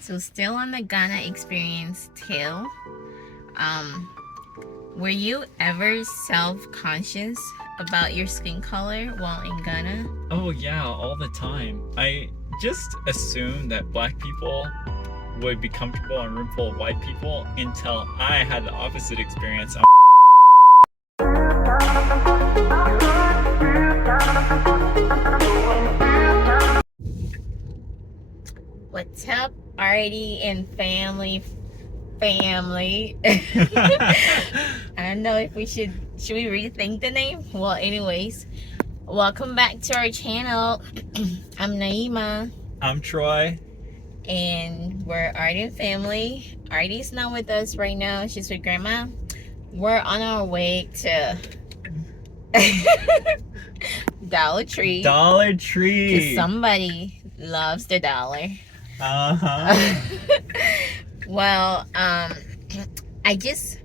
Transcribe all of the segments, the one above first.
So still on the Ghana experience tale, um, were you ever self-conscious about your skin color while in Ghana? Oh yeah, all the time. I just assumed that black people would be comfortable in a room full of white people until I had the opposite experience. What's up, Artie and family? I don't know if we should we rethink the name? Well, anyways, welcome back to our channel. I'm Naima. I'm Troy. And we're Artie and family. Artie's not with us right now. She's with grandma. We're on our way to Dollar Tree. Dollar Tree. Because somebody loves the dollar. Uh-huh. Well, this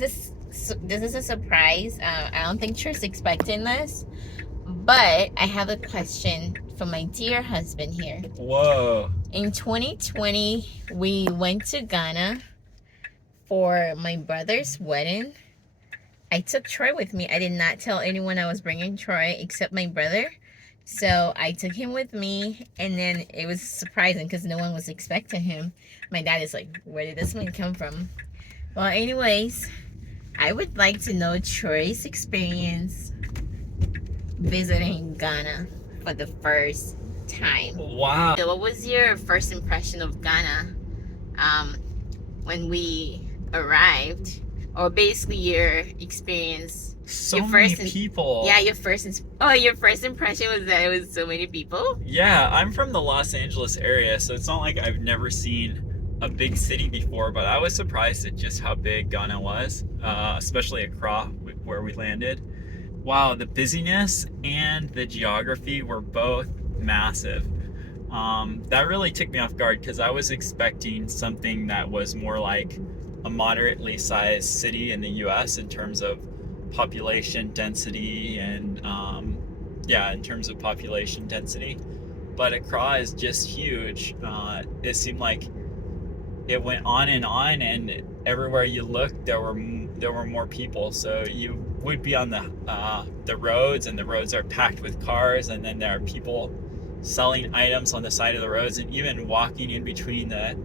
is a surprise. I don't think Trish's expecting this, but I have a question for my dear husband here. Whoa. In 2020, we went to Ghana for my brother's wedding. I took Troy with me. I did not tell anyone I was bringing Troy except my brother. So I took him with me, and then it was surprising because no one was expecting him. My dad is like, where did this man come from? Well, anyways, I would like to know Troy's experience visiting Ghana for the first time. Wow. So what was your first impression of Ghana when we arrived? Or basically your experience? So your many people. Yeah, your first impression was that it was so many people? Yeah, I'm from the Los Angeles area, so it's not like I've never seen a big city before, but I was surprised at just how big Ghana was, especially Accra, where we landed. Wow, the busyness and the geography were both massive. That really took me off guard because I was expecting something that was more like a moderately sized city in the US in terms of population density and in terms of population density. But Accra is just huge. It seemed like it went on, and everywhere you looked there were more people. So you would be on the roads, and the roads are packed with cars, and then there are people selling items on the side of the roads and even walking in between the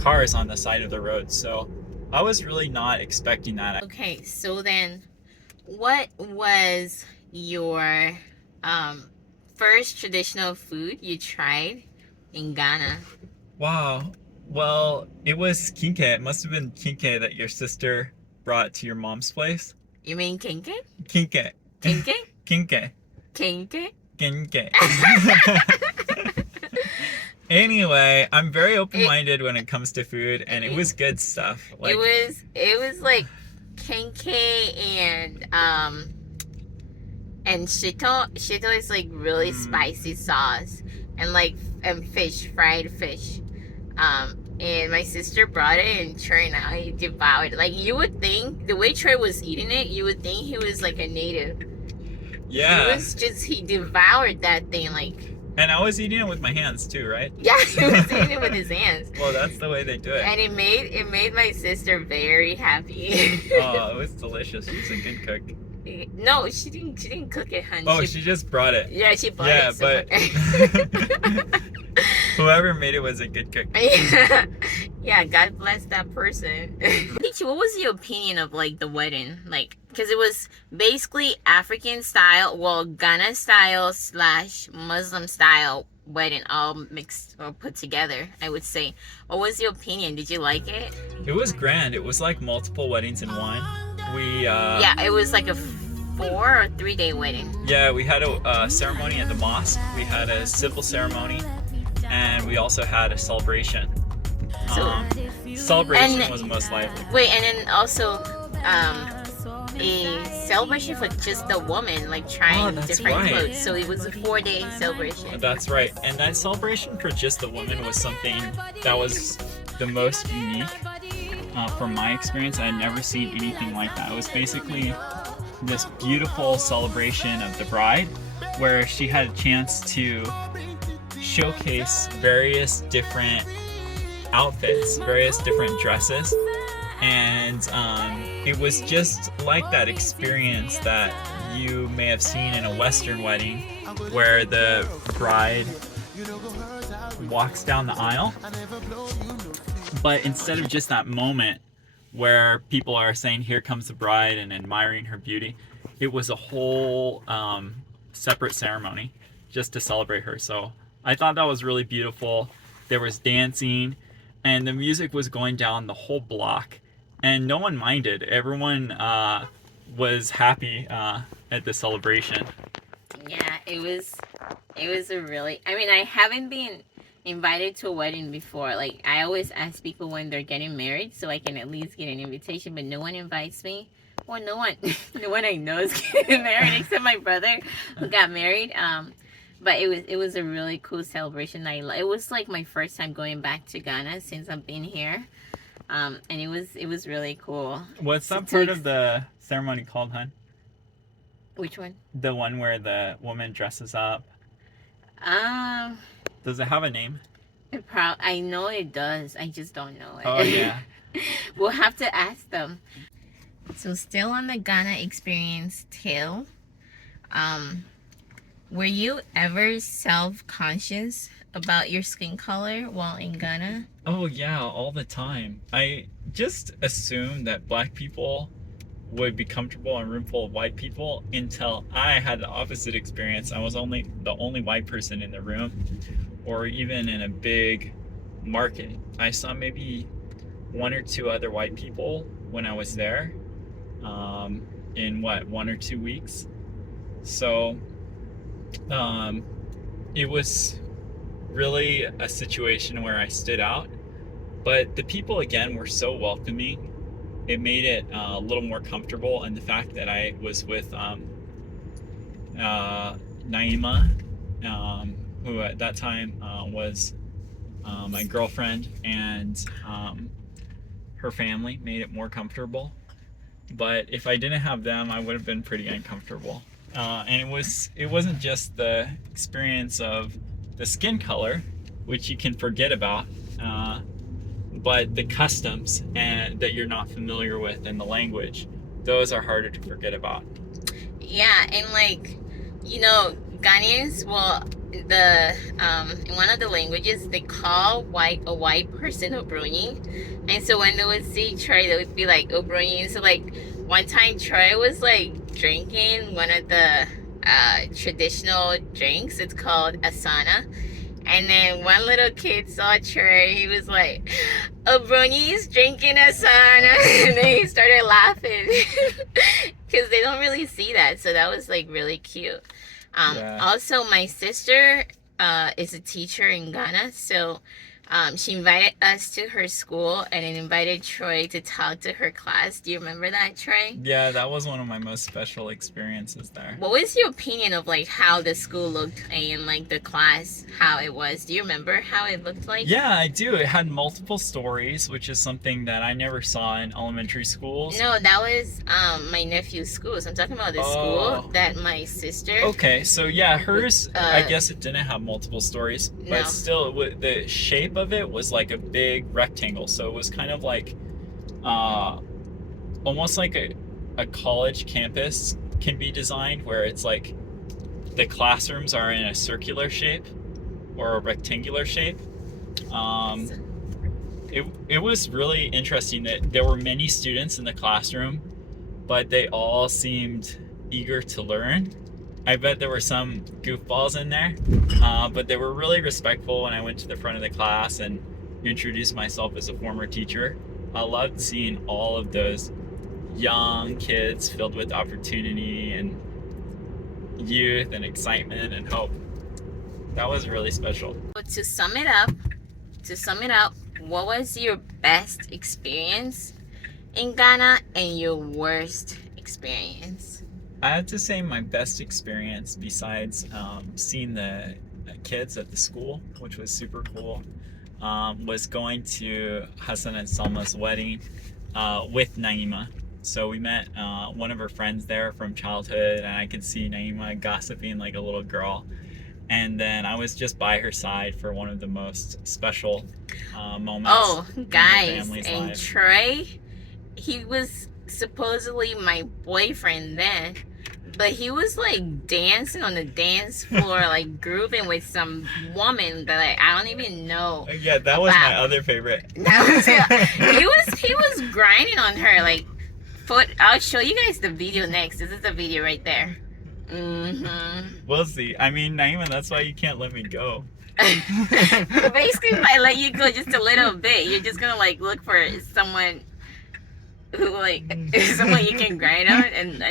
cars on the side of the road. So I was really not expecting that. Okay, so then what was your first traditional food you tried in Ghana? Wow. Well, it was kinke. It must have been kinke that your sister brought to your mom's place. You mean kinke? Kinke. Kinke? Kinke. Kinke? Kinke. Anyway, I'm very open-minded when it comes to food, and it was good stuff. Like, it was like kenke and shito. Shito is like really spicy sauce and fried fish. And my sister brought it, and Troy now he devoured it. Like, you would think the way Troy was eating it, you would think he was like a native. Yeah. He devoured that thing like. And I was eating it with my hands too, right? Yeah, he was eating it with his hands. Well, that's the way they do it. And it made my sister very happy. Oh, it was delicious. She's a good cook. No, she didn't cook it, hun. Oh, she just brought it. Yeah, she bought it. Yeah, but whoever made it was a good cook. Yeah, God bless that person. What was your opinion of like the wedding? Like, because it was basically African style, well, Ghana style / Muslim style wedding, all mixed or put together, I would say. What was your opinion? Did you like it? It was grand. It was like multiple weddings in one. Yeah, it was like a 4 or 3 day wedding. Yeah, we had a ceremony at the mosque. We had a civil ceremony, and we also had a celebration. Celebration was most lively. Wait, and then also a celebration for just the woman, like trying different clothes. So it was a 4-day celebration. That's right. And that celebration for just the woman was something that was the most unique from my experience. I had never seen anything like that. It was basically this beautiful celebration of the bride where she had a chance to showcase various different outfits, various different dresses, and it was just like that experience that you may have seen in a Western wedding, where the bride walks down the aisle, but instead of just that moment where people are saying, "Here comes the bride," and admiring her beauty, it was a whole separate ceremony just to celebrate her. So I thought that was really beautiful. There was dancing, and the music was going down the whole block, and no one minded. Everyone was happy at the celebration. Yeah, it was a really, I mean, I haven't been invited to a wedding before. Like, I always ask people when they're getting married so I can at least get an invitation, but no one invites me. Well, no one no one I know is getting married except my brother who got married. But it was a really cool celebration. It was like my first time going back to Ghana since I've been here. And it was really cool. What's that part of the ceremony called, hon? Which one? The one where the woman dresses up. Um, Does it have a name? I know it does. I just don't know it. Oh yeah. We'll have to ask them. So still on the Ghana experience tale, were you ever self-conscious about your skin color while in Ghana? Oh yeah, all the time. I just assumed that black people would be comfortable in a room full of white people until I had the opposite experience. I was the only white person in the room, or even in a big market. I saw maybe one or two other white people when I was there, in 1 or 2 weeks. So it was really a situation where I stood out, but the people again were so welcoming. It made it a little more comfortable, and the fact that I was with Naima, who at that time was my girlfriend, and her family made it more comfortable. But if I didn't have them, I would have been pretty uncomfortable. And it wasn't just the experience of the skin color, which you can forget about, but the customs and that you're not familiar with, and the language, those are harder to forget about. Yeah, and like, you know, Ghanaians, well, the in one of the languages they call a white person Obroni, and so when they would see Troy, they would be like Obroni. So like one time Troy was like drinking one of the traditional drinks. It's called asana. And then one little kid saw Trey. He was like, Obroni's drinking asana. And then he started laughing. Because they don't really see that. So that was like really cute. Yeah. Also, my sister is a teacher in Ghana. So she invited us to her school and then invited Troy to talk to her class. Do you remember that, Troy? Yeah, that was one of my most special experiences there. What was your opinion of like how the school looked and like the class, how it was? Do you remember how it looked like? Yeah, I do. It had multiple stories, which is something that I never saw in elementary schools. No, that was my nephew's school. So I'm talking about the school that my sister. Okay, so yeah, hers, I guess it didn't have multiple stories, but No. still, the shape of it was like a big rectangle. So it was kind of like almost like a college campus can be designed, where it's like the classrooms are in a circular shape or a rectangular shape. It was really interesting that there were many students in the classroom, but they all seemed eager to learn. I bet there were some goofballs in there, but they were really respectful when I went to the front of the class and introduced myself as a former teacher. I loved seeing all of those young kids filled with opportunity and youth and excitement and hope. That was really special. To sum it up, what was your best experience in Ghana and your worst experience? I have to say my best experience, besides seeing the kids at the school, which was super cool, was going to Hassan and Salma's wedding with Naima. So we met one of her friends there from childhood, and I could see Naima gossiping like a little girl. And then I was just by her side for one of the most special moments Oh, in her guys, family's and life. Troy, he was supposedly my boyfriend then, but he was like dancing on the dance floor, like grooving with some woman that I don't even know Yeah, that was my other favorite. he was grinding on her, like I'll show you guys the video next. This is the video right there. We'll see. I mean, Naima, that's why you can't let me go. But basically, if I let you go just a little bit, you're just gonna like look for someone who like someone you can grind on and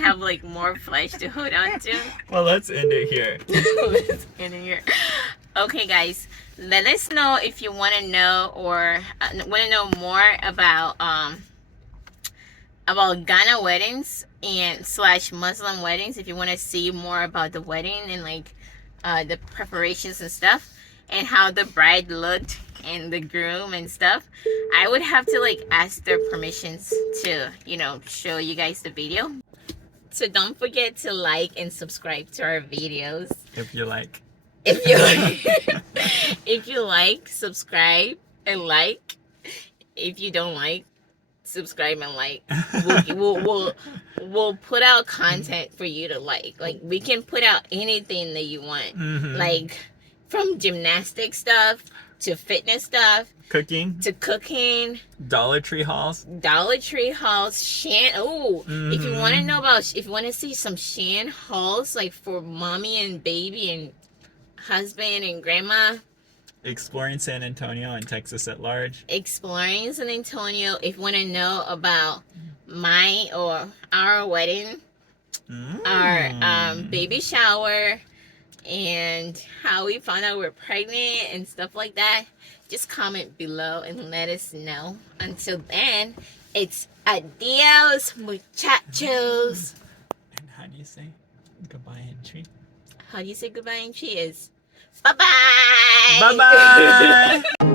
have like more flesh to hold on to. Well, let's end it here. Let's end it here. Okay, guys, let us know if you want to know or want to know more about Ghana weddings and / Muslim weddings. If you want to see more about the wedding and like the preparations and stuff, and how the bride looked and the groom and stuff, I would have to like ask their permissions to, you know, show you guys the video. So don't forget to like and subscribe to our videos. If you like. If you like, subscribe and like. If you don't like, subscribe and like. We'll put out content for you to like. Like, we can put out anything that you want. Like, from gymnastic stuff to fitness stuff Cooking. to cooking, Dollar Tree hauls. If you want to know about, if you want to see some Shan hauls, like for mommy and baby and husband and grandma, Exploring San Antonio and Texas at large. exploring San Antonio. If you want to know about my or our wedding, our baby shower, and how we found out we're pregnant and stuff like that, just comment below and let us know. Until then, it's adios, muchachos. And how do you say goodbye in Tree? How do you say goodbye in Chi is bye-bye. Bye-bye.